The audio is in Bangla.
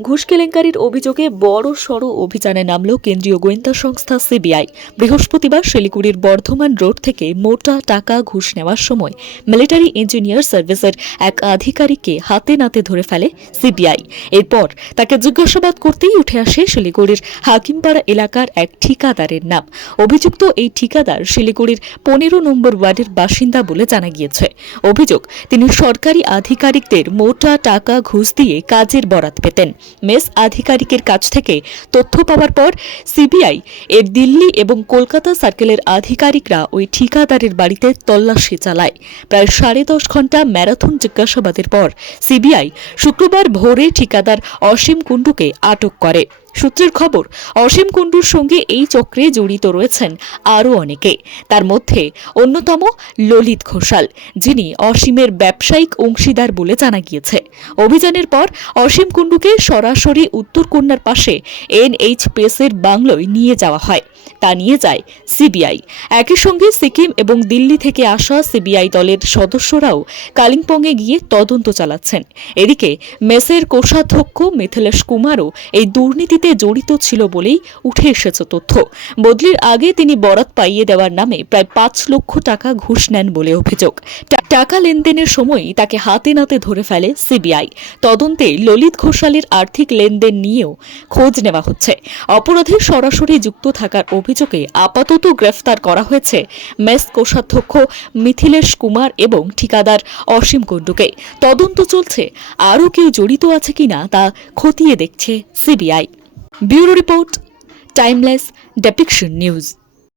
ঘুষ কেলেঙ্কারির অভিযোগে বড় সড় অভিযানে নামল কেন্দ্রীয় গোয়েন্দা সংস্থা সিবিআই। বৃহস্পতিবার শিলিগুড়ির বর্ধমান রোড থেকে মোটা টাকা ঘুষ নেওয়ার সময় মিলিটারি ইঞ্জিনিয়ার সার্ভিসের এক আধিকারিককে হাতে নাতে ধরে ফেলে সিবিআই। এরপর তাকে জিজ্ঞাসাবাদ করতেই উঠে আসে শিলিগুড়ির হাকিমপাড়া এলাকার এক ঠিকাদারের নাম। অভিযুক্ত এই ঠিকাদার শিলিগুড়ির 15 নম্বর ওয়ার্ডের বাসিন্দা বলে জানা গিয়েছে। অভিযোগ, তিনি সরকারি আধিকারিকদের মোটা টাকা ঘুষ দিয়ে কাজের বরাত পেতেন। মেস আধিকারিকের কাছ থেকে তথ্য পাওয়ার পর সিবিআই এর দিল্লি এবং কলকাতা সার্কেলের আধিকারিকরা ওই ঠিকাদারের বাড়িতে তল্লাশি চালায়। প্রায় 10.5 ঘন্টা ম্যারাথন জিজ্ঞাসাবাদের পর সিবিআই শুক্রবার ভোরে ঠিকাদার অসীম কুণ্ডুকে আটক করে। সূত্রের খবর, অসীম কুণ্ডুর সঙ্গে এই চক্রে জড়িত রয়েছেন আরও অনেকে। তার মধ্যে অন্যতম ললিত ঘোষাল, যিনি অসীমের ব্যবসায়িক অংশীদার বলে জানা গিয়েছে। অভিযানের পর অসীম কুণ্ডুকে সরাসরি উত্তরকন্যার পাশে NH-পেসের বাংলোয় নিয়ে যাওয়া হয়। তা নিয়ে যায় সিবিআই। একই সঙ্গে সিকিম এবং দিল্লি থেকে আসা সিবিআই দলের সদস্যরাও কালিম্পংয়ে গিয়ে তদন্ত চালাচ্ছেন। এদিকে মেসের কোষাধ্যক্ষ মিথিলেশ কুমারও এই দুর্নীতিতে জড়িত ছিল বলেই উঠে এসেছে তথ্য। বদলির আগে তিনি বরাত পাইয়ে দেওয়ার নামে প্রায় 5 লক্ষ টাকা ঘুষ নেন বলে অভিযোগ। টাকা লেনদেনের সময়ই তাকে হাতে নাতে ধরে ফেলে সিবিআই। তদন্তে ললিত ঘোষালের আর্থিক লেনদেন নিয়েও খোঁজ নেওয়া হচ্ছে। অপরাধে সরাসরি যুক্ত থাকার অভিযোগে আপাতত গ্রেফতার করা হয়েছে মেস কোষাধ্যক্ষ মিথিলেশ কুমার এবং ঠিকাদার অসীম কুণ্ডুকে। তদন্ত চলছে, আরও কেউ জড়িত আছে কিনা তা খতিয়ে দেখছে CBI. Bureau report, timeless depiction news.